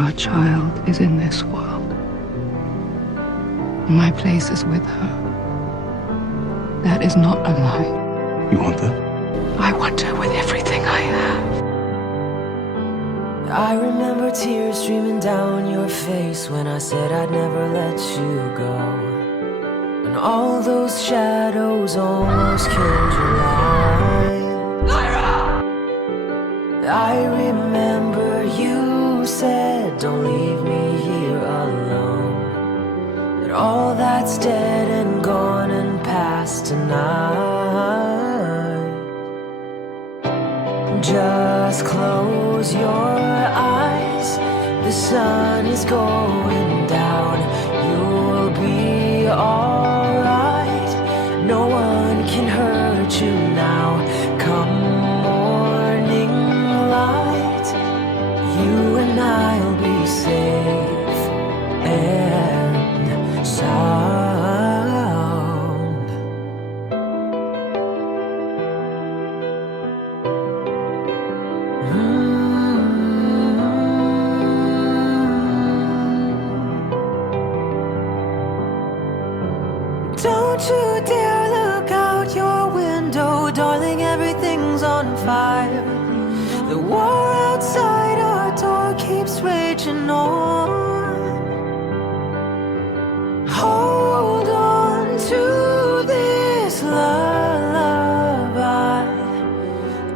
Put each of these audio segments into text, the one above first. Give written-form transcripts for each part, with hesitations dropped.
Our child is in this world. My place is with her. That is not a lie. You want that? I want her with everything I have. I remember tears streaming down your face when I said I'd never let you go. And all those shadows almost killed your life. Lyra! I remember you said, don't leave me here alone. That all that's dead and gone and past tonight. Just close your eyes, the sun is going down. You'll be alright, no one can hurt you now. Come morning light, you and I'll be safe and sound. Don't you dare look out your window, darling, everything's on fire. The war outside our door keeps raging on. Hold on to this lullaby,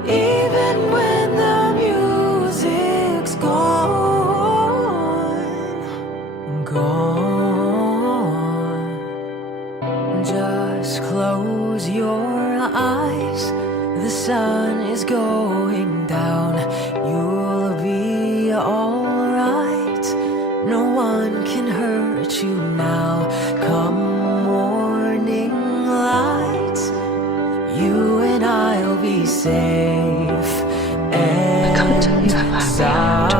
even when the music's gone, gone. Just close your eyes, the sun is going down. You'll be alright, no one can hurt you now. Come morning light, you and I'll be safe and I can't tell you how happy I am